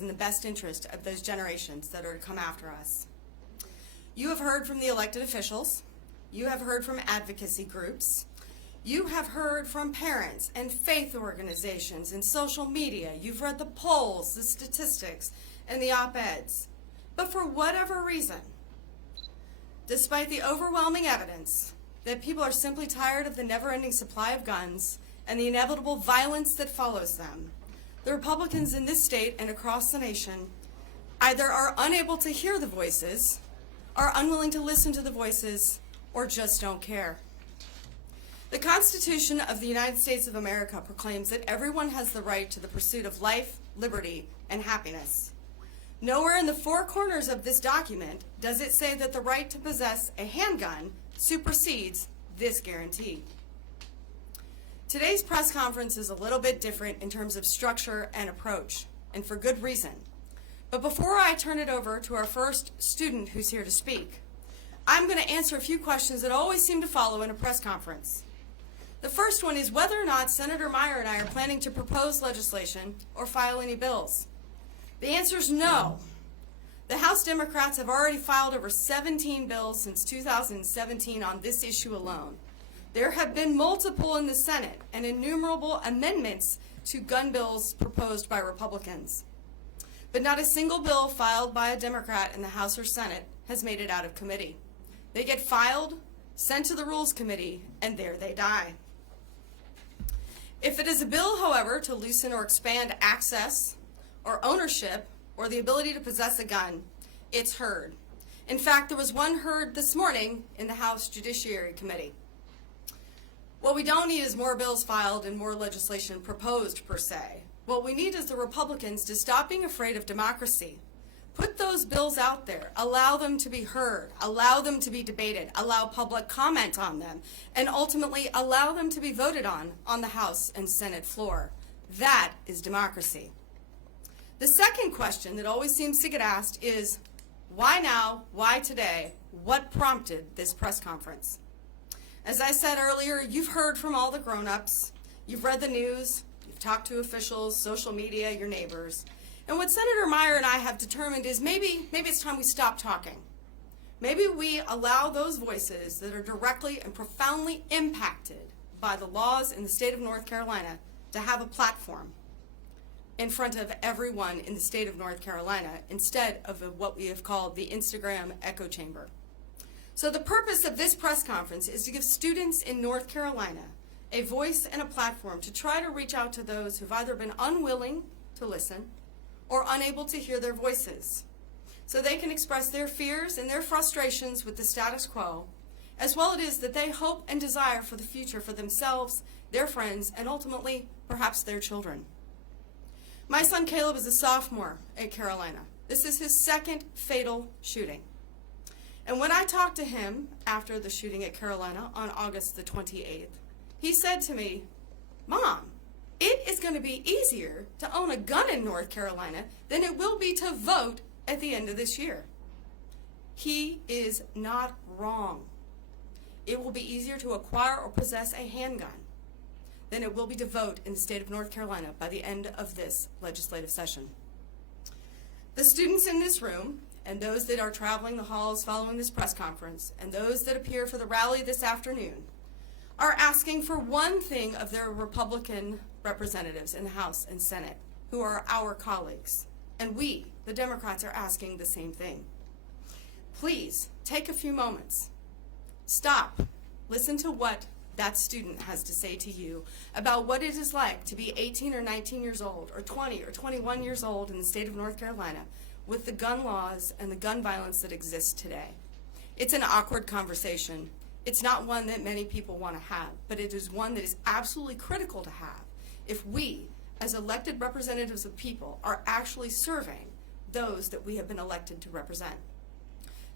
in the best interest of those generations that are to come after us. You have heard from the elected officials. You have heard from advocacy groups. You have heard from parents and faith organizations and social media. You've read the polls, the statistics, and the op-eds. But for whatever reason, despite the overwhelming evidence that people are simply tired of the never-ending supply of guns and the inevitable violence that follows them, the Republicans in this state and across the nation either are unable to hear the voices, are unwilling to listen to the voices, or just don't care. The Constitution of the United States of America proclaims that everyone has the right to the pursuit of life, liberty, and happiness. Nowhere in the four corners of this document does it say that the right to possess a handgun supersedes this guarantee. Today's press conference is a little bit different in terms of structure and approach, and for good reason. But before I turn it over to our first student who's here to speak, I'm going to answer a few questions that always seem to follow in a press conference. The first one is whether or not Senator Meyer and I are planning to propose legislation or file any bills. The answer is no. The House Democrats have already filed over 17 bills since 2017 on this issue alone. There have been multiple in the Senate and innumerable amendments to gun bills proposed by Republicans. But not a single bill filed by a Democrat in the House or Senate has made it out of committee. They get filed, sent to the Rules Committee, and there they die. If it is a bill, however, to loosen or expand access or ownership or the ability to possess a gun, it's heard. In fact, there was one heard this morning in the House Judiciary Committee. What we don't need is more bills filed and more legislation proposed, per se. What we need is the Republicans to stop being afraid of democracy. Put those bills out there. Allow them to be heard. Allow them to be debated. Allow public comment on them. And ultimately, allow them to be voted on the House and Senate floor. That is democracy. The second question that always seems to get asked is, why now? Why today? What prompted this press conference? As I said earlier, you've heard from all the grown-ups, you've read the news, you've talked to officials, social media, your neighbors. And what Senator Meyer and I have determined is maybe it's time we stop talking. Maybe we allow those voices that are directly and profoundly impacted by the laws in the state of North Carolina to have a platform in front of everyone in the state of North Carolina instead of what we have called the Instagram echo chamber. So the purpose of this press conference is to give students in North Carolina a voice and a platform to try to reach out to those who've either been unwilling to listen or unable to hear their voices, so they can express their fears and their frustrations with the status quo, as well it is that they hope and desire for the future for themselves, their friends, and ultimately, perhaps their children. My son Caleb is a sophomore at Carolina. This is his second fatal shooting. And when I talked to him after the shooting at Carolina on August the 28th, he said to me, "Mom, it is going to be easier to own a gun in North Carolina than it will be to vote at the end of this year." He is not wrong. It will be easier to acquire or possess a handgun than it will be to vote in the state of North Carolina by the end of this legislative session. The students in this room, and those that are traveling the halls following this press conference, and those that appear for the rally this afternoon, are asking for one thing of their Republican representatives in the House and Senate, who are our colleagues. And we, the Democrats, are asking the same thing. Please take a few moments. Stop. Listen to what that student has to say to you about what it is like to be 18 or 19 years old, or 20 or 21 years old in the state of North Carolina with the gun laws and the gun violence that exists today. It's an awkward conversation. It's not one that many people want to have, but it is one that is absolutely critical to have if we, as elected representatives of people, are actually serving those that we have been elected to represent.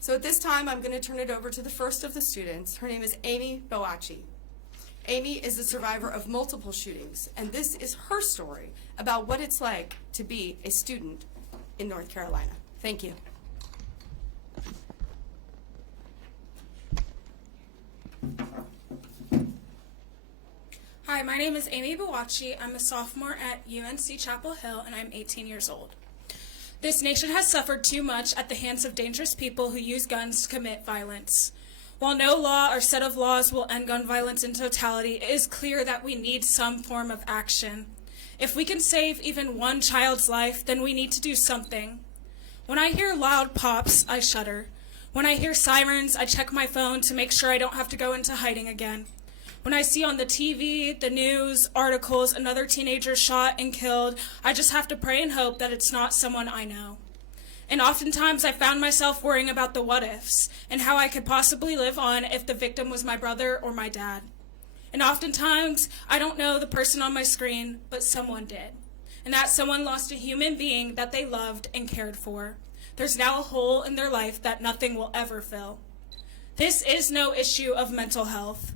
So at this time, I'm going to turn it over to the first of the students. Her name is Amy Boachi. Amy is a survivor of multiple shootings, and this is her story about what it's like to be a student in North Carolina. Thank you. Hi, my name is Amy Boachi. I'm a sophomore at UNC Chapel Hill, and I'm 18 years old. This nation has suffered too much at the hands of dangerous people who use guns to commit violence. While no law or set of laws will end gun violence in totality, it is clear that we need some form of action. If we can save even one child's life, then we need to do something. When I hear loud pops, I shudder. When I hear sirens, I check my phone to make sure I don't have to go into hiding again. When I see on the TV, the news, articles, another teenager shot and killed, I just have to pray and hope that it's not someone I know. And oftentimes I found myself worrying about the what-ifs and how I could possibly live on if the victim was my brother or my dad. And oftentimes I don't know the person on my screen, but someone did. And that someone lost a human being that they loved and cared for. There's now a hole in their life that nothing will ever fill. This is no issue of mental health.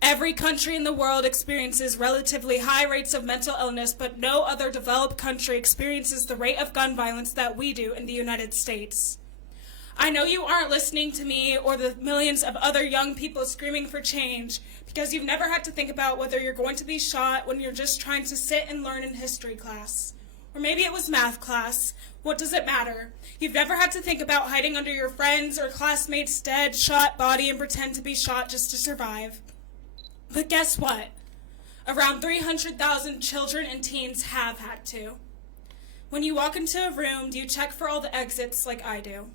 Every country in the world experiences relatively high rates of mental illness, but no other developed country experiences the rate of gun violence that we do in the United States. I know you aren't listening to me or the millions of other young people screaming for change because you've never had to think about whether you're going to be shot when you're just trying to sit and learn in history class. Or maybe it was math class. What does it matter? You've never had to think about hiding under your friends' or classmates' dead, shot body and pretend to be shot just to survive. But guess what? Around 300,000 children and teens have had to. When you walk into a room, do you check for all the exits like I do?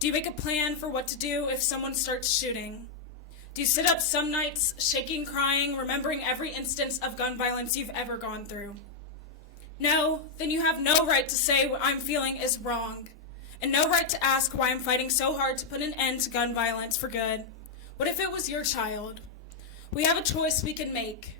Do you make a plan for what to do if someone starts shooting? Do you sit up some nights shaking, crying, remembering every instance of gun violence you've ever gone through? No, then you have no right to say what I'm feeling is wrong, and no right to ask why I'm fighting so hard to put an end to gun violence for good. What if it was your child? We have a choice we can make.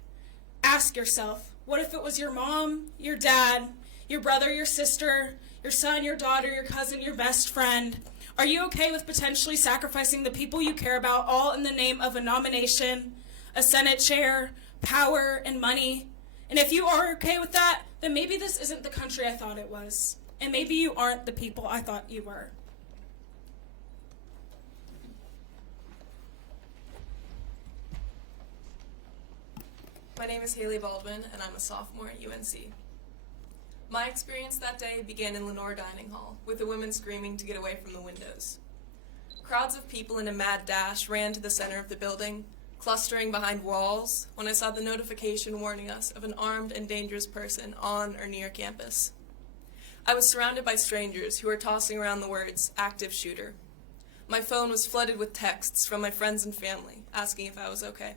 Ask yourself, what if it was your mom, your dad, your brother, your sister, your son, your daughter, your cousin, your best friend? Are you okay with potentially sacrificing the people you care about all in the name of a nomination, a Senate chair, power, and money? And if you are okay with that, then maybe this isn't the country I thought it was. And maybe you aren't the people I thought you were. My name is Haley Baldwin, and I'm a sophomore at UNC. My experience that day began in Lenore Dining Hall, with the women screaming to get away from the windows. Crowds of people in a mad dash ran to the center of the building, clustering behind walls when I saw the notification warning us of an armed and dangerous person on or near campus. I was surrounded by strangers who were tossing around the words, "active shooter." My phone was flooded with texts from my friends and family asking if I was okay.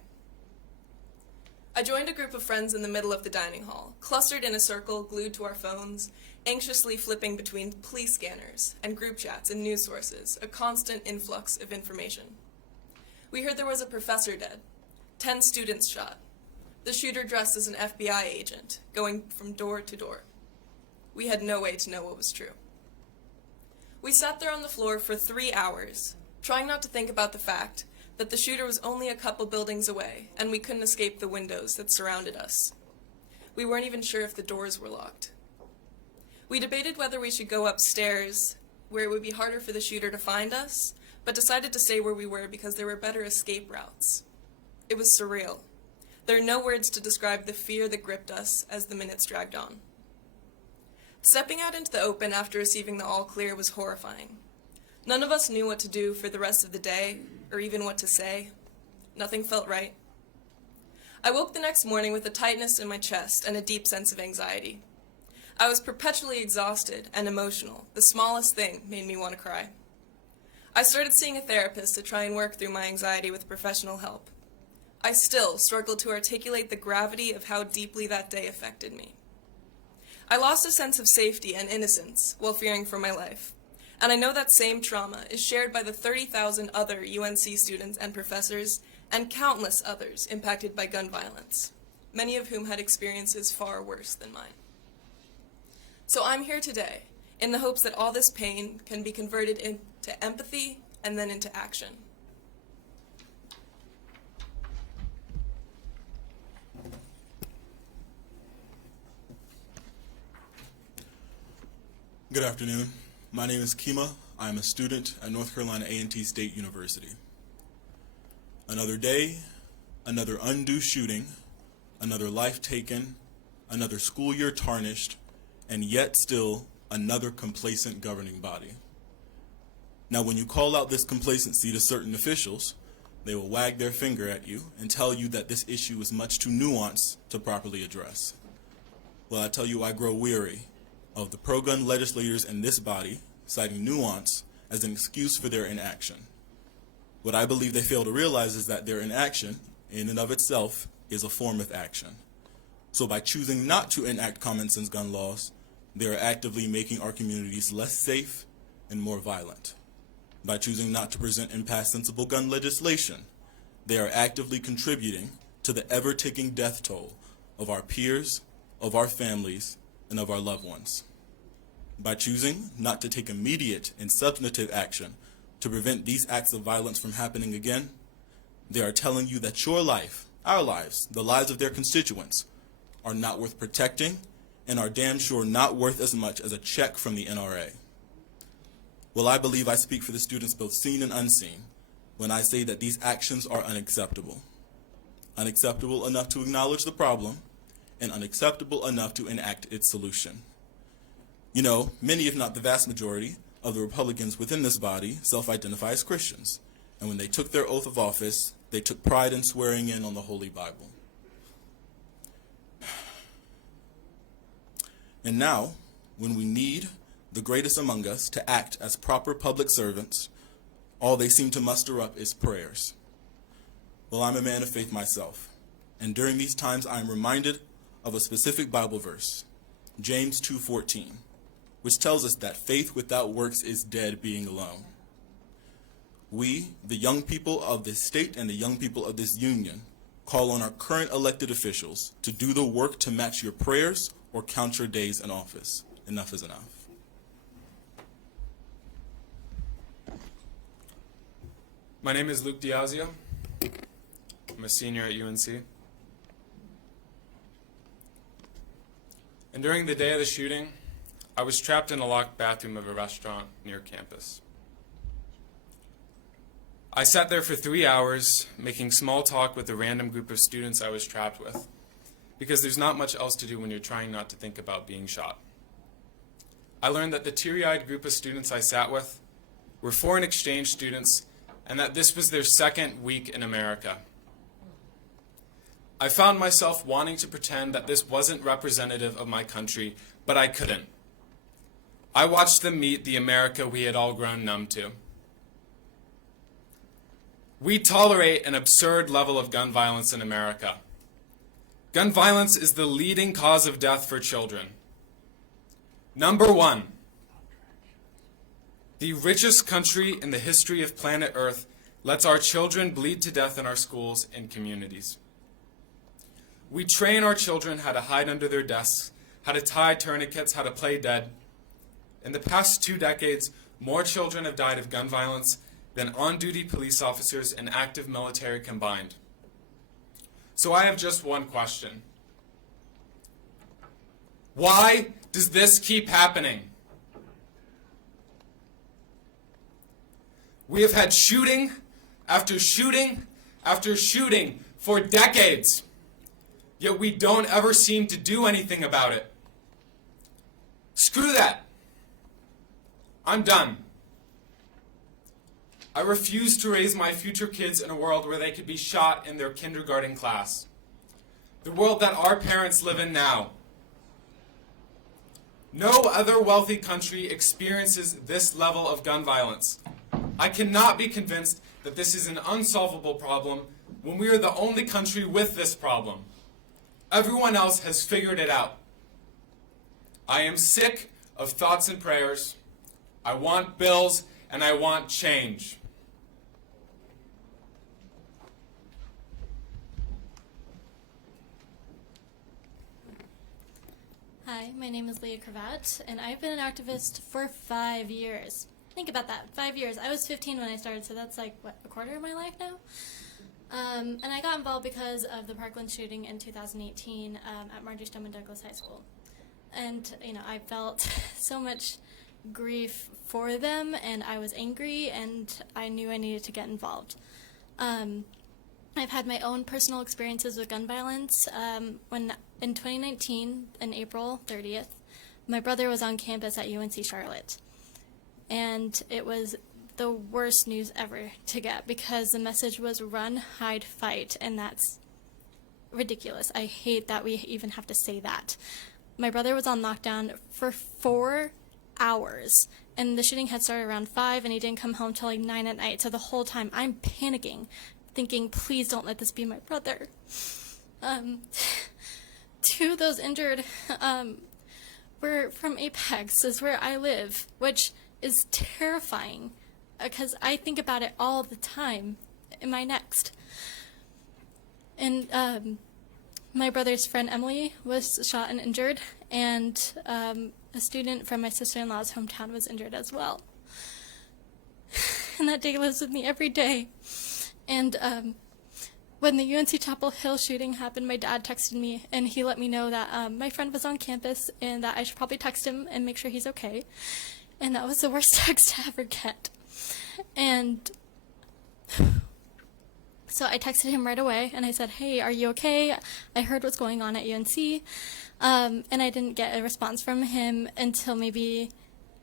I joined a group of friends in the middle of the dining hall, clustered in a circle glued to our phones, anxiously flipping between police scanners and group chats and news sources, a constant influx of information. We heard there was a professor dead, 10 students shot, the shooter dressed as an FBI agent, going from door to door. We had no way to know what was true. We sat there on the floor for 3 hours, trying not to think about the fact that the shooter was only a couple buildings away, and we couldn't escape the windows that surrounded us. We weren't even sure if the doors were locked. We debated whether we should go upstairs, where it would be harder for the shooter to find us, but decided to stay where we were because there were better escape routes. It was surreal. There are no words to describe the fear that gripped us as the minutes dragged on. Stepping out into the open after receiving the all-clear was horrifying. None of us knew what to do for the rest of the day, or even what to say. Nothing felt right. I woke the next morning with a tightness in my chest and a deep sense of anxiety. I was perpetually exhausted and emotional. The smallest thing made me want to cry. I started seeing a therapist to try and work through my anxiety with professional help. I still struggle to articulate the gravity of how deeply that day affected me. I lost a sense of safety and innocence while fearing for my life. And I know that same trauma is shared by the 30,000 other UNC students and professors and countless others impacted by gun violence, many of whom had experiences far worse than mine. So I'm here today in the hopes that all this pain can be converted into empathy and then into action. Good afternoon. My name is Kima. I am a student at North Carolina A&T State University. Another day, another undue shooting, another life taken, another school year tarnished, and yet still another complacent governing body. Now, when you call out this complacency to certain officials, they will wag their finger at you and tell you that this issue is much too nuanced to properly address. Well, I tell you, I grow weary of the pro-gun legislators in this body citing nuance as an excuse for their inaction. What I believe they fail to realize is that their inaction, in and of itself, is a form of action. So by choosing not to enact common sense gun laws, they are actively making our communities less safe and more violent. By choosing not to present and pass sensible gun legislation, they are actively contributing to the ever-ticking death toll of our peers, of our families, and of our loved ones. By choosing not to take immediate and substantive action to prevent these acts of violence from happening again, they are telling you that your life, our lives, the lives of their constituents, are not worth protecting and are damn sure not worth as much as a check from the NRA. Well, I believe I speak for the students both seen and unseen when I say that these actions are unacceptable. Unacceptable enough to acknowledge the problem, and unacceptable enough to enact its solution. You know, many, if not the vast majority, of the Republicans within this body self-identify as Christians, and when they took their oath of office, they took pride in swearing in on the Holy Bible. And now, when we need the greatest among us to act as proper public servants, all they seem to muster up is prayers. Well, I'm a man of faith myself, and during these times I am reminded of a specific Bible verse, James 2:14, which tells us that faith without works is dead being alone. We, the young people of this state and the young people of this union, call on our current elected officials to do the work to match your prayers or count your days in office. Enough is enough. My name is Luke Diazio. I'm a senior at UNC. And during the day of the shooting, I was trapped in a locked bathroom of a restaurant near campus. I sat there for 3 hours, making small talk with a random group of students I was trapped with, because there's not much else to do when you're trying not to think about being shot. I learned that the teary-eyed group of students I sat with were foreign exchange students, and that this was their second week in America. I found myself wanting to pretend that this wasn't representative of my country, but I couldn't. I watched them meet the America we had all grown numb to. We tolerate an absurd level of gun violence in America. Gun violence is the leading cause of death for children. Number 1. The richest country in the history of planet Earth lets our children bleed to death in our schools and communities. We train our children how to hide under their desks, how to tie tourniquets, how to play dead. In the past 2 decades, more children have died of gun violence than on-duty police officers and active military combined. So I have just one question. Why does this keep happening? We have had shooting after shooting after shooting for decades, yet we don't ever seem to do anything about it. Screw that. I'm done. I refuse to raise my future kids in a world where they could be shot in their kindergarten class. The world that our parents live in now. No other wealthy country experiences this level of gun violence. I cannot be convinced that this is an unsolvable problem when we are the only country with this problem. Everyone else has figured it out. I am sick of thoughts and prayers. I want bills and I want change. Hi, my name is Leah Cravat, and I've been an activist for 5 years. Think about that, 5 years. I was 15 when I started, so that's like, what, a quarter of my life now? And I got involved because of the Parkland shooting in 2018 at Marjory Stoneman Douglas High School. And, I felt so much grief for them, and I was angry, and I knew I needed to get involved. I've had my own personal experiences with gun violence. When in 2019, on April 30th, my brother was on campus at UNC Charlotte, and it was the worst news ever to get because the message was run, hide, fight, and that's ridiculous. I hate that we even have to say that. My brother was on lockdown for 4 hours, and the shooting had started around 5, and he didn't come home till like 9 at night. So the whole time I'm panicking, thinking, please don't let this be my brother. Two of those injured were from Apex, is where I live, which is terrifying because I think about it all the time. Am I next? And my brother's friend Emily was shot and injured, and a student from my sister-in-law's hometown was injured as well. And that day lives with me every day. And when the UNC Chapel Hill shooting happened, my dad texted me, and he let me know that my friend was on campus and that I should probably text him and make sure he's okay. And that was the worst text to ever get. And so I texted him right away, and I said, hey, are you okay? I heard what's going on at UNC. And I didn't get a response from him until maybe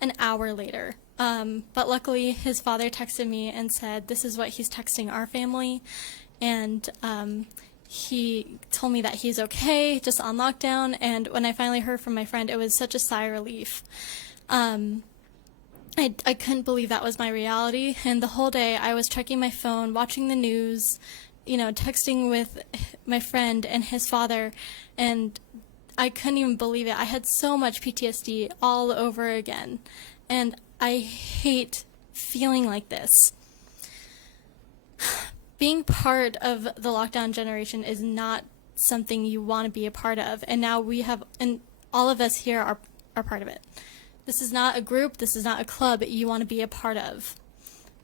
an hour later. But luckily, his father texted me and said, this is what he's texting our family. And he told me that he's okay, just on lockdown. And when I finally heard from my friend, it was such a sigh of relief. I couldn't believe that was my reality. And the whole day I was checking my phone, watching the news, texting with my friend and his father. And I couldn't even believe it. I had so much PTSD all over again. And I hate feeling like this. Being part of the lockdown generation is not something you want to be a part of. And now we have, and all of us here are part of it. This is not a group, this is not a club you want to be a part of.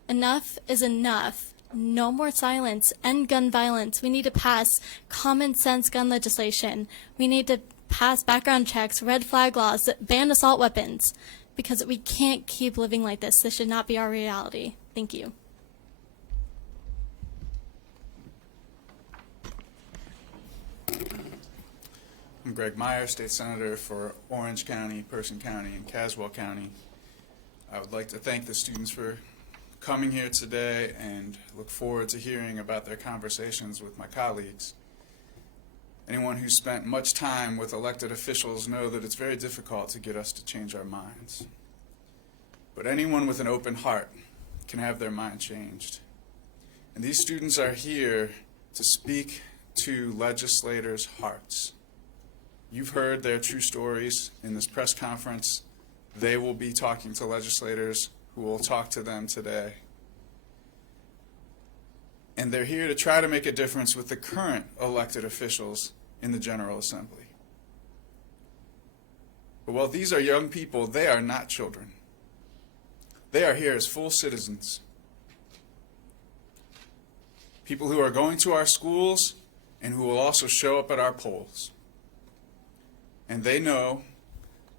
Enough is enough. No more silence. End gun violence. We need to pass common sense gun legislation. We need to pass background checks, red flag laws, ban assault weapons. Because we can't keep living like this. This should not be our reality. Thank you. I'm Greg Meyer, State Senator for Orange County, Person County, and Caswell County. I would like to thank the students for coming here today and look forward to hearing about their conversations with my colleagues. Anyone who's spent much time with elected officials know that it's very difficult to get us to change our minds. But anyone with an open heart can have their mind changed. And these students are here to speak to legislators' hearts. You've heard their true stories in this press conference. They will be talking to legislators who will talk to them today. And they're here to try to make a difference with the current elected officials in the General Assembly. But while these are young people, they are not children. They are here as full citizens. People who are going to our schools and who will also show up at our polls. And they know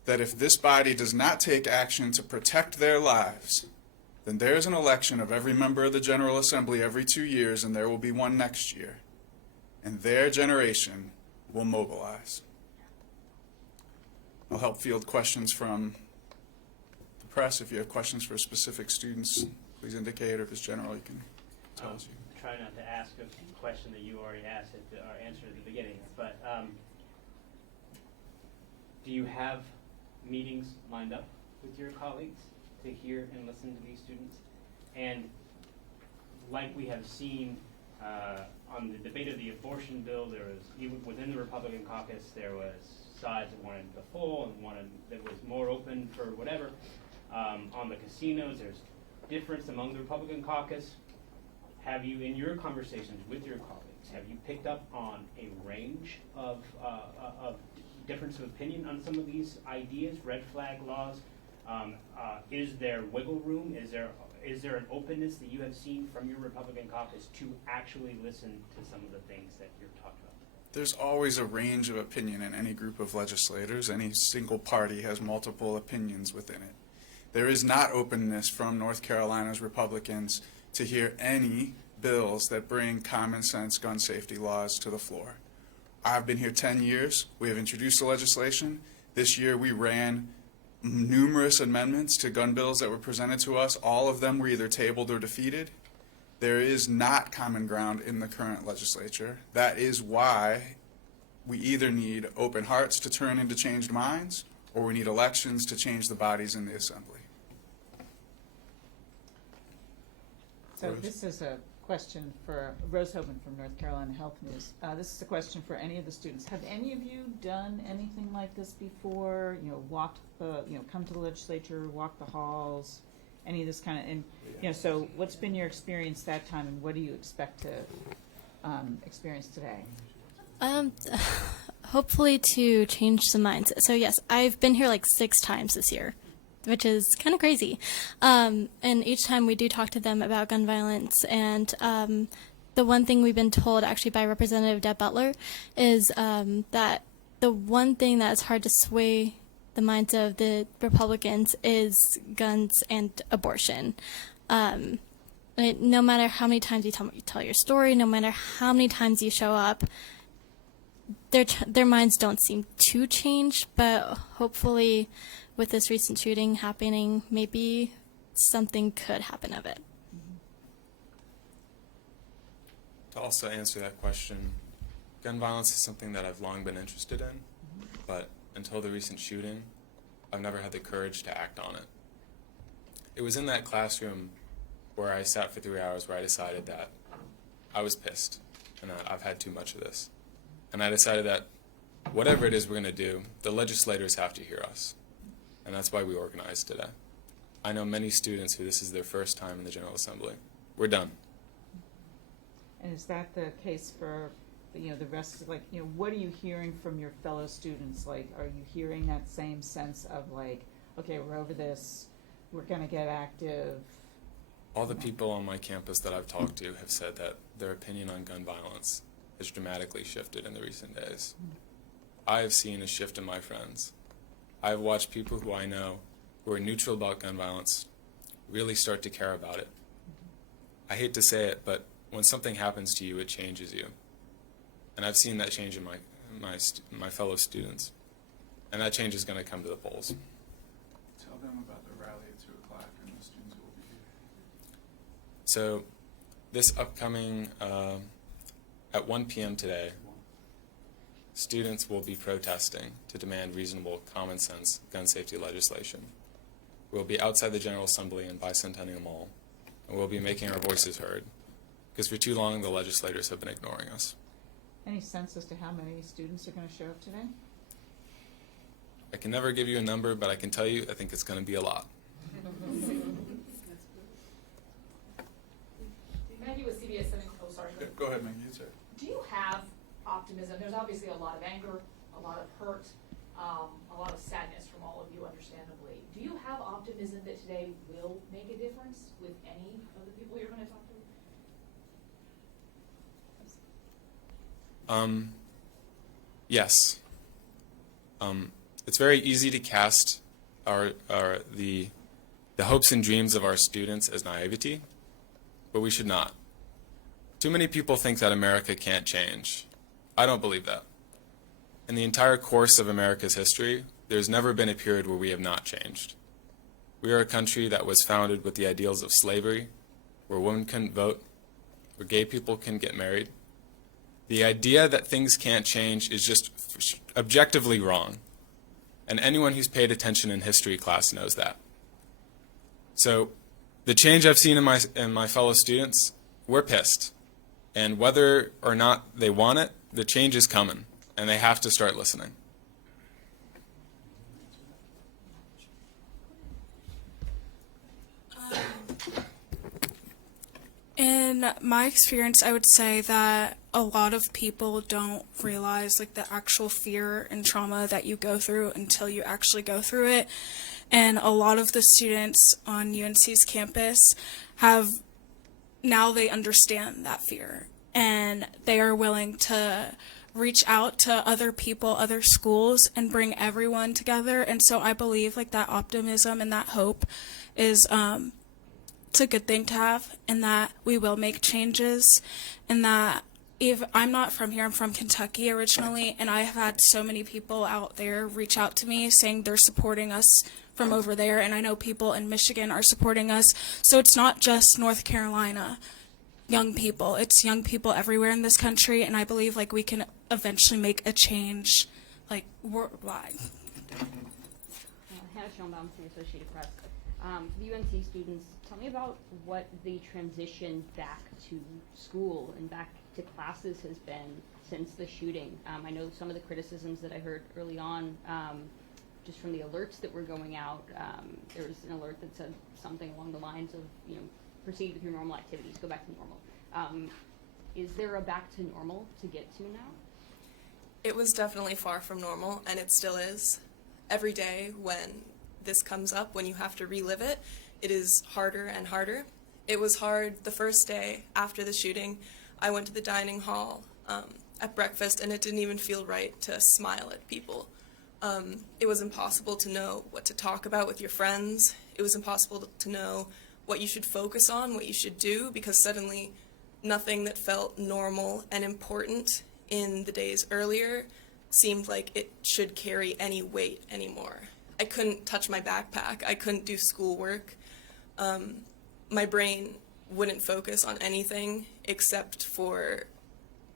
that if this body does not take action to protect their lives, then there is an election of every member of the General Assembly every 2 years, and there will be one next year. And their generation will mobilize. I'll help field questions from the press. If you have questions for specific students, please indicate, or if it's general, you can tell us. Try not to ask a question that you already asked or answered at the beginning, but do you have meetings lined up with your colleagues to hear and listen to these students? And like we have seen on the debate of the abortion bill, there was, even within the Republican caucus, there was sides that wanted the full and wanted that was more open for whatever. On the casinos, there's difference among the Republican caucus. Have you, in your conversations with your colleagues, have you picked up on a range of difference of opinion on some of these ideas, red flag laws? Is there wiggle room? Is there an openness that you have seen from your Republican caucus to actually listen to some of the things that you're talking about? There's always a range of opinion in any group of legislators. Any single party has multiple opinions within it. There is not openness from North Carolina's Republicans to hear any bills that bring common sense gun safety laws to the floor. I've been here 10 years. We have introduced the legislation. This year we ran numerous amendments to gun bills that were presented to us. All of them were either tabled or defeated. There is not common ground in the current legislature. That is why we either need open hearts to turn into changed minds, or we need elections to change the bodies in the assembly. So Rose? this is a question for Rose Hoban from North Carolina Health News. This is a question for any of the students. Have any of you done anything like this before? You know, walked the, come to the legislature, walk the halls, any of this kind of, and, so what's been your experience that time, and what do you expect to experience today? Hopefully to change some minds. So yes, I've been here like 6 times this year, which is kind of crazy. And each time we do talk to them about gun violence. And the one thing we've been told actually by Representative Deb Butler is that the one thing that's hard to sway the minds of the Republicans is guns and abortion. No matter how many times you tell your story, no matter how many times you show up, their minds don't seem to change, but hopefully with this recent shooting happening, maybe something could happen of it. To also answer that question, gun violence is something that I've long been interested in, but until the recent shooting, I've never had the courage to act on it. It was in that classroom where I sat for 3 hours where I decided that I was pissed and that I've had too much of this. And I decided that whatever it is we're going to do, the legislators have to hear us. And that's why we organized today. I know many students who this is their first time in the General Assembly. We're done. And is that the case for, the rest, what are you hearing from your fellow students? Like, are you hearing that same sense of like, okay, we're over this, we're going to get active? All the people on my campus that I've talked to have said that their opinion on gun violence has dramatically shifted in the recent days. I have seen a shift in my friends. I've watched people who I know who are neutral about gun violence really start to care about it. I hate to say it, but when something happens to you, it changes you. And I've seen that change in my fellow students. And that change is going to come to the polls. Tell them about the rally at 2 o'clock and the students will be here. So this upcoming, at 1 p.m. today, students will be protesting to demand reasonable, common sense gun safety legislation. We'll be outside the General Assembly in Bicentennial Mall, and we'll be making our voices heard, because for too long the legislators have been ignoring us. Any sense as to how many students are going to show up today? I can never give you a number, but I can tell you I think it's going to be a lot. Maggie with CBS 7. Oh, sorry. Go ahead, Maggie. It's it. Do you have optimism? There's obviously a lot of anger, a lot of hurt, a lot of sadness from all of you, understandably. Do you have optimism that today will make a difference with any of the people you're going to talk to? Yes. It's very easy to cast the hopes and dreams of our students as naivety, but we should not. Too many people think that America can't change. I don't believe that. In the entire course of America's history, there's never been a period where we have not changed. We are a country that was founded with the ideals of slavery, where women couldn't vote, where gay people can get married. The idea that things can't change is just objectively wrong. And anyone who's paid attention in history class knows that. So the change I've seen in my fellow students, we're pissed. And whether or not they want it, the change is coming, and they have to start listening. In my experience, I would say that a lot of people don't realize like the actual fear and trauma that you go through until you actually go through it. And a lot of the students on UNC's campus they understand that fear, and they are willing to reach out to other people, other schools, and bring everyone together. And so I believe like that optimism and that hope is it's a good thing to have, and that we will make changes, and that if I'm not from here, I'm from Kentucky originally, and I have had so many people out there reach out to me saying they're supporting us from over there, and I know people in Michigan are supporting us. So it's not just North Carolina young people, it's young people everywhere in this country, and I believe like we can eventually make a change like worldwide. Hannah Schoenbaum from the Associated Press. For the UNC students, tell me about what the transition back to school and back to classes has been since the shooting. I know some of the criticisms that I heard early on, just from the alerts that were going out, there was an alert that said something along the lines of, proceed with your normal activities, go back to normal. Is there a back to normal to get to now? It was definitely far from normal, and it still is. Every day when this comes up, when you have to relive it, it is harder and harder. It was hard the first day after the shooting. I went to the dining hall at breakfast, and it didn't even feel right to smile at people. It was impossible to know what to talk about with your friends. It was impossible to know what you should focus on, what you should do, because suddenly nothing that felt normal and important in the days earlier seemed like it should carry any weight anymore. I couldn't touch my backpack. I couldn't do schoolwork. My brain wouldn't focus on anything except for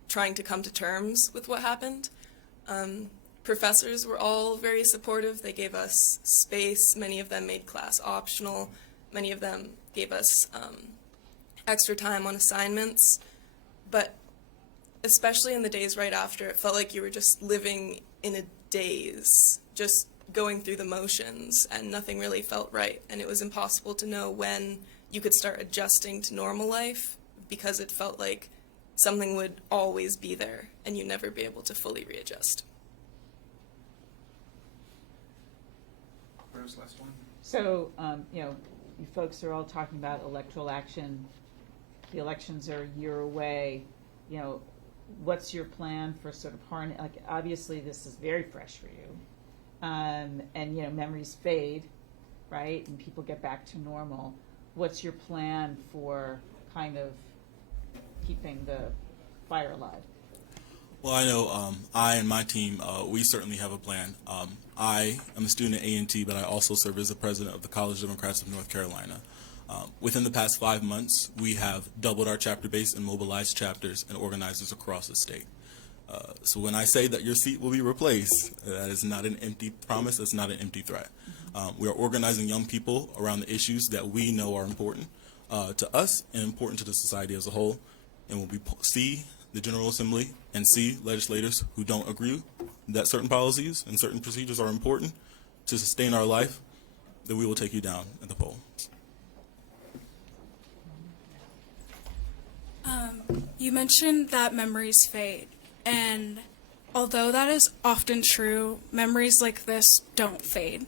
trying to come to terms with what happened. Professors were all very supportive. They gave us space. Many of them made class optional. Many of them gave us extra time on assignments. But especially in the days right after, it felt like you were just living in a daze, just going through the motions, and nothing really felt right. And it was impossible to know when you could start adjusting to normal life, because it felt like something would always be there and you'd never be able to fully readjust. Where's last one? So, you folks are all talking about electoral action. The elections are a year away. What's your plan for sort of obviously this is very fresh for you. And, memories fade, right? And people get back to normal. What's your plan for kind of keeping the fire alive? Well, I know I and my team, we certainly have a plan. I am a student at A&T, but I also serve as the president of the College Democrats of North Carolina. Within the past 5 months, we have doubled our chapter base and mobilized chapters and organizers across the state. So when I say that your seat will be replaced, that is not an empty promise, that's not an empty threat. We are organizing young people around the issues that we know are important to us and important to the society as a whole. And when we see the General Assembly and see legislators who don't agree that certain policies and certain procedures are important to sustain our life, then we will take you down at the poll. You mentioned that memories fade, and although that is often true, memories like this don't fade.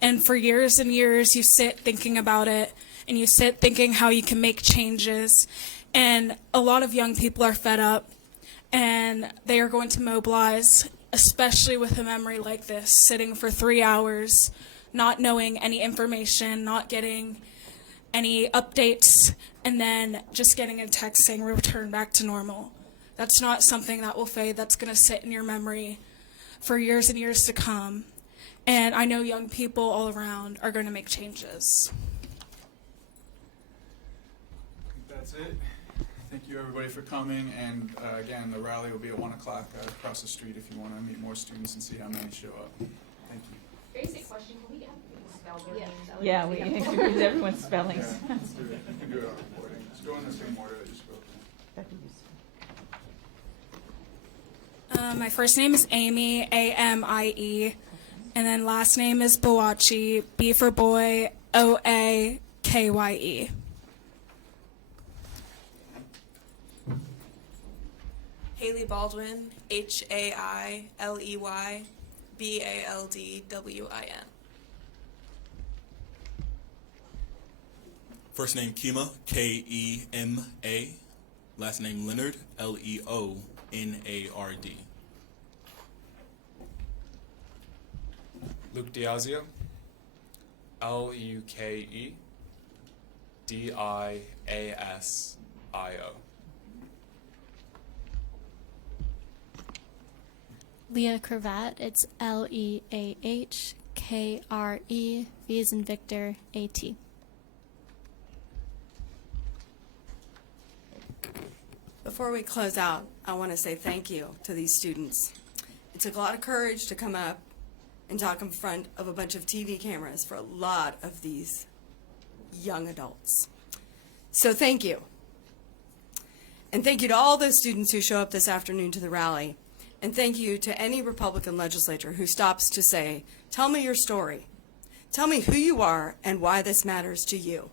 And for years and years, you sit thinking about it, and you sit thinking how you can make changes, and a lot of young people are fed up, and they are going to mobilize, especially with a memory like this, sitting for 3 hours, not knowing any information, not getting any updates, and then just getting a text saying return back to normal. That's not something that will fade. That's going to sit in your memory for years and years to come. And I know young people all around are going to make changes. I think that's it. Thank you, everybody, for coming. And again, the rally will be at 1 o'clock across the street if you want to meet more students and see how many show up. Thank you. Basic question, can we have people spell their names? Yeah, we use everyone's spellings. Yeah, let's do it. You can do it on recording. Just go in the same order that you spoke in. That'd be useful. My first name is Amy, A-M-I-E, and then last name is Boakye, B for boy, O-A-K-Y-E. Haley Baldwin, H-A-I-L-E-Y, B-A-L-D-W-I-N. First name Kema, K-E-M-A. Last name Leonard, L-E-O-N-A-R-D. Luke Diazio, L-U-K-E-D-I-A-S-I-O. Leah Cravat, it's Leahkravatti. V as in Victor, A-T. Before we close out, I want to say thank you to these students. It took a lot of courage to come up and talk in front of a bunch of TV cameras for a lot of these young adults. So thank you. And thank you to all those students who show up this afternoon to the rally. And thank you to any Republican legislator who stops to say, tell me your story. Tell me who you are and why this matters to you.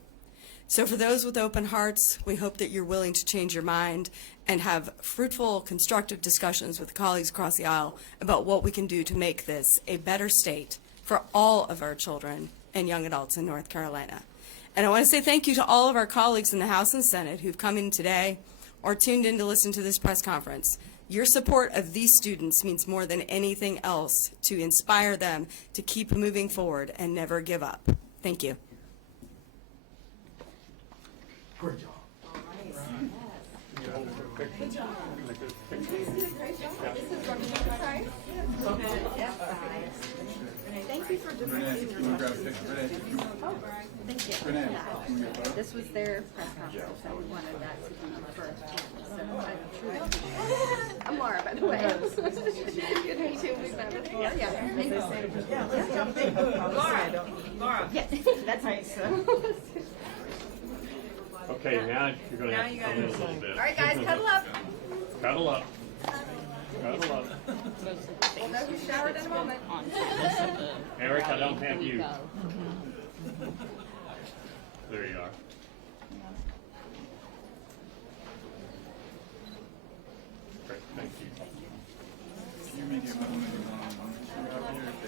So for those with open hearts, we hope that you're willing to change your mind and have fruitful, constructive discussions with colleagues across the aisle about what we can do to make this a better state for all of our children and young adults in North Carolina. And I want to say thank you to all of our colleagues in the House and Senate who've come in today or tuned in to listen to this press conference. Your support of these students means more than anything else to inspire them to keep moving forward and never give up. Thank you. Great job. Good job. Thank you for doing this. Thank you. This was their press conference, so we wanted that to be first. So I truly appreciate it. I'm Laura, by the way. Good to meet you. We've met before. Yeah. Thank you. Laura. Yeah, that's nice. Okay, now you're going to have to come in a little bit. All right, guys, cuddle up. Cuddle up. Cuddle up. We'll know who showered in a moment. Eric, I don't have you. There you are.